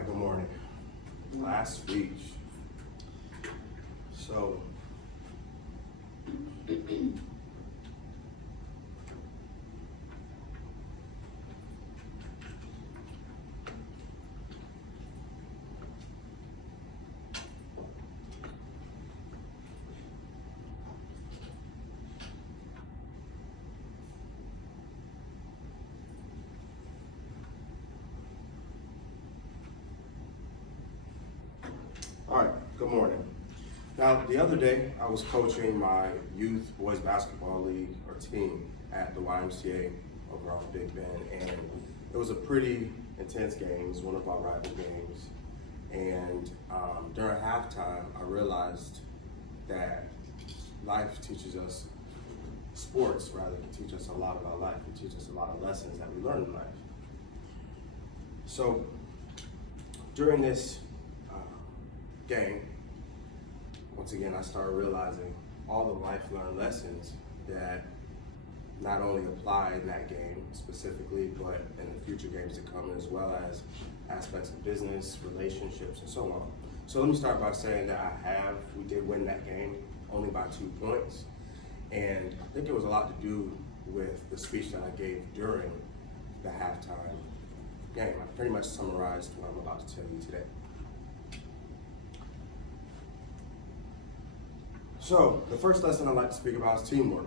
right, good morning. Last speech. So, all right, good morning. Now, the other day, I was coaching my youth boys basketball league or team at the YMCA over off Big Bend, and it was a pretty intense game. It was one of our rival games. And during halftime, I realized that life teaches us, sports rather, can teach us a lot about life. It teaches us a lot of lessons that we learn in life. So during this game, once again, I started realizing all the life learned lessons that not only apply in that game specifically, but in the future games to come, as well as aspects of business, relationships, and so on. So let me start by saying that we did win that game only by 2 points. And I think it was a lot to do with the speech that I gave during the halftime game. I pretty much summarized what I'm about to tell you today. So the first lesson I'd like to speak about is teamwork.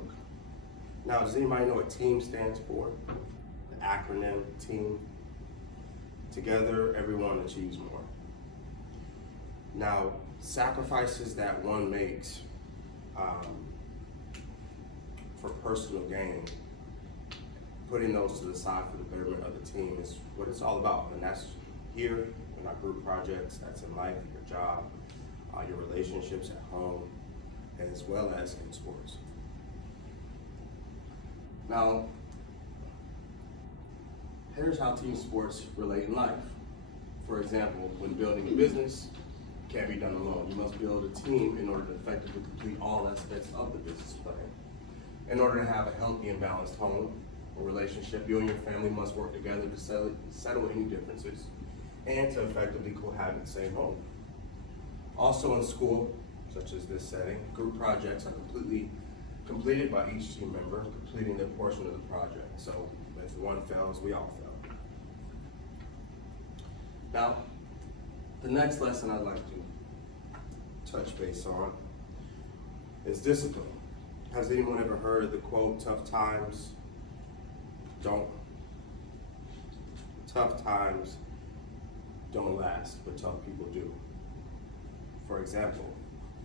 Now, does anybody know what TEAM stands for? The acronym TEAM. Together, everyone achieves more. Now, sacrifices that one makes for personal gain, putting those to the side for the betterment of the team is what it's all about. And that's here in our group projects, that's in life, your job, your relationships at home, as well as in sports. Now, here's how team sports relate in life. For example, when building a business, it can't be done alone. You must build a team in order to effectively complete all aspects of the business plan. In order to have a healthy and balanced home or relationship, you and your family must work together to settle any differences and to effectively cohabit the same home. Also in school, such as this setting, group projects are completed by each team member completing their portion of the project. So if one fails, we all fail. Now, the next lesson I'd like to touch base on is discipline. Has anyone ever heard the quote, tough times don't last, but tough people do? For example,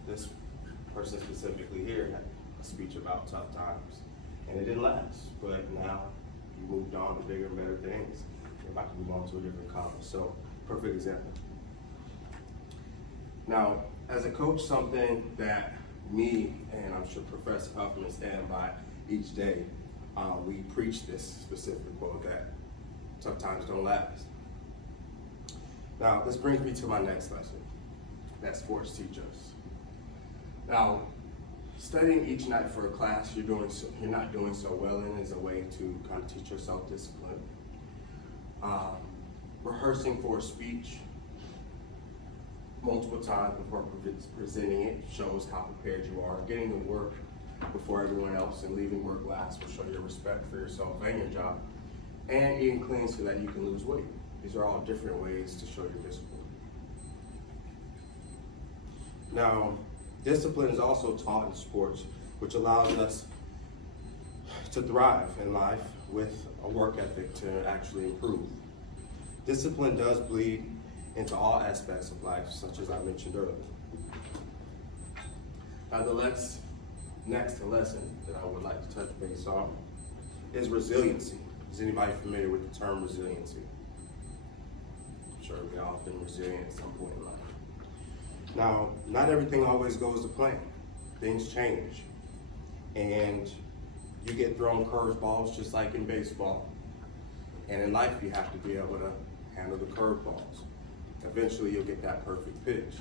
this person specifically here had a speech about tough times, and it didn't last, but now you moved on to bigger and better things. You're about to move on to a different college. So, perfect example. Now, as a coach, something that me and I'm sure Professor Huffman stand by each day, we preach this specific quote that tough times don't last. Now, this brings me to my next lesson that sports teach us. Now, studying each night for a class you're not doing so well in is a way to kind of teach yourself discipline. Rehearsing for a speech multiple times before presenting it shows how prepared you are. Getting to work before everyone else and leaving work last will show your respect for yourself and your job. And eating clean so that you can lose weight. These are all different ways to show your discipline. Now, discipline is also taught in sports, which allows us to thrive in life with a work ethic to actually improve. Discipline does bleed into all aspects of life, such as I mentioned earlier. Now, the next lesson that I would like to touch base on is resiliency. Is anybody familiar with the term resiliency? I'm sure we all have been resilient at some point in life. Now, not everything always goes to plan. Things change. And you get thrown curveballs just like in baseball. And in life, you have to be able to handle the curveballs. Eventually, you'll get that perfect pitch.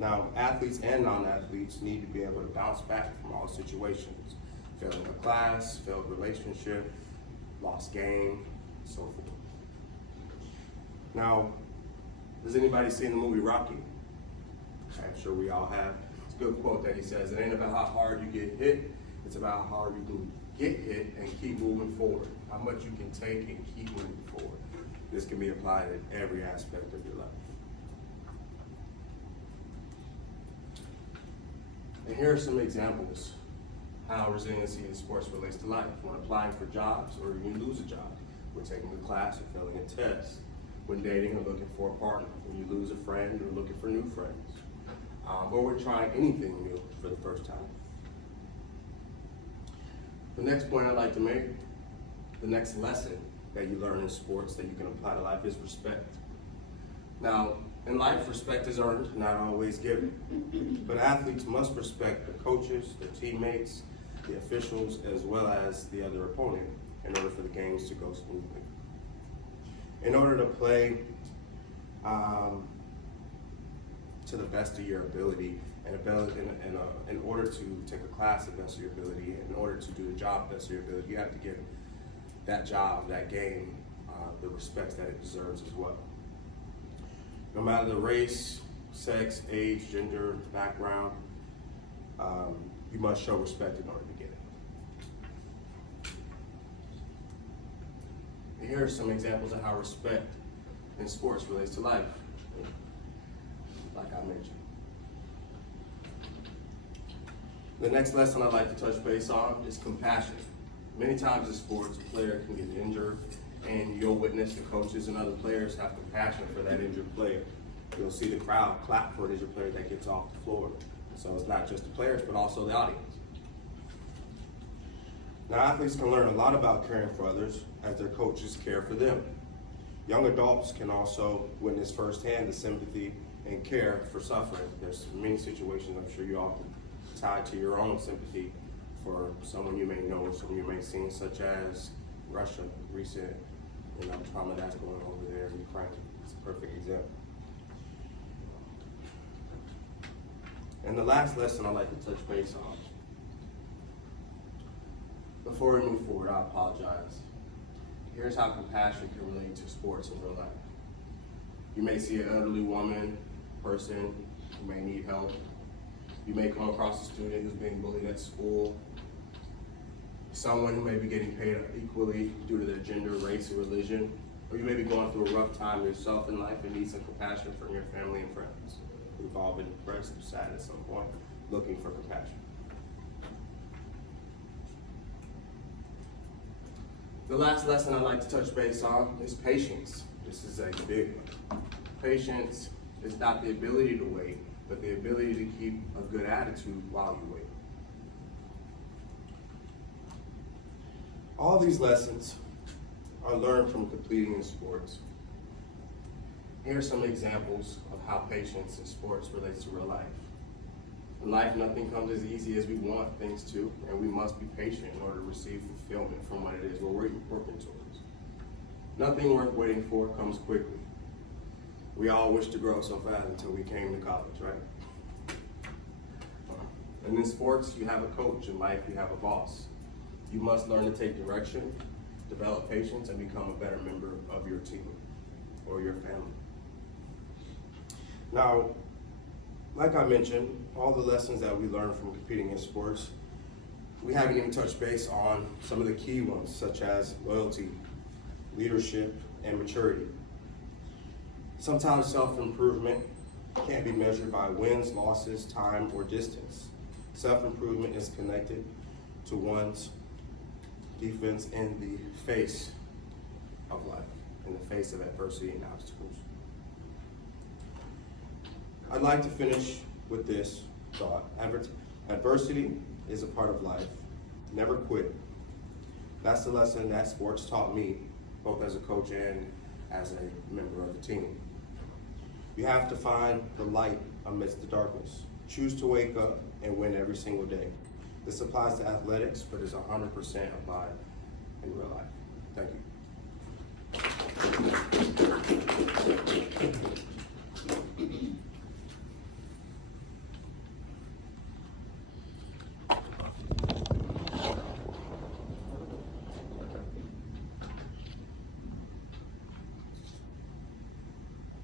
Now, athletes and non-athletes need to be able to bounce back from all situations. Failing a class, failed relationship, lost game, and so forth. Now, Has anybody seen the movie Rocky? I'm sure we all have. It's a good quote that he says, it ain't about how hard you get hit, it's about how hard you can get hit and keep moving forward. How much you can take and keep moving forward. This can be applied in every aspect of your life. And here are some examples how resiliency in sports relates to life. When applying for jobs or you lose a job, when taking a class or failing a test, when dating or looking for a partner, when you lose a friend or looking for new friends, or when trying anything new for the first time. The next point I'd like to make, the next lesson that you learn in sports that you can apply to life is respect. Now, in life, respect is earned, not always given. But athletes must respect the coaches, their teammates, the officials, as well as the other opponent in order for the games to go smoothly. In order to play to the best of your ability, and in order to take a class to the best of your ability, in order to do the job to the best of your ability, you have to give that job, that game, the respect that it deserves as well. No matter the race, sex, age, gender, background, you must show respect in order to get it. And here are some examples of how respect in sports relates to life, like I mentioned. The next lesson I'd like to touch base on is compassion. Many times in sports, a player can get injured, and you'll witness the coaches and other players have compassion for that injured player. You'll see the crowd clap for an injured player that gets off the floor. So it's not just the players, but also the audience. Now, athletes can learn a lot about caring for others as their coaches care for them. Young adults can also witness firsthand the sympathy and care for suffering. There's many situations I'm sure you all can tie to your own sympathy for someone you may know or someone you may have seen, such as Russia, recent trauma that's going on over there in Ukraine. It's a perfect example. And the last lesson I'd like to touch base on. Before we move forward, I apologize. Here's how compassion can relate to sports in real life. You may see an elderly woman, person who may need help. You may come across a student who's being bullied at school. Someone who may be getting paid equally due to their gender, race, or religion. Or you may be going through a rough time yourself in life and need some compassion from your family and friends. We've all been depressed or sad at some point, looking for compassion. The last lesson I'd like to touch base on is patience. This is a big one. Patience is not the ability to wait, but the ability to keep a good attitude while you wait. All these lessons are learned from competing in sports. Here are some examples of how patience in sports relates to real life. In life, nothing comes as easy as we want things to, and we must be patient in order to receive fulfillment from what it is we're working towards. Nothing worth waiting for comes quickly. We all wish to grow so fast until we came to college, right? And in sports, you have a coach. In life, you have a boss. You must learn to take direction, develop patience, and become a better member of your team or your family. Now, like I mentioned, all the lessons that we learn from competing in sports, we haven't even touched base on some of the key ones, such as loyalty, leadership, and maturity. Sometimes self-improvement can't be measured by wins, losses, time, or distance. Self-improvement is connected to one's defense in the face of life, in the face of adversity and obstacles. I'd like to finish with this thought. Adversity is a part of life. Never quit. That's the lesson that sports taught me, both as a coach and as a member of the team. You have to find the light amidst the darkness. Choose to wake up and win every single day. This applies to athletics, but is 100% applied in real life. Thank you.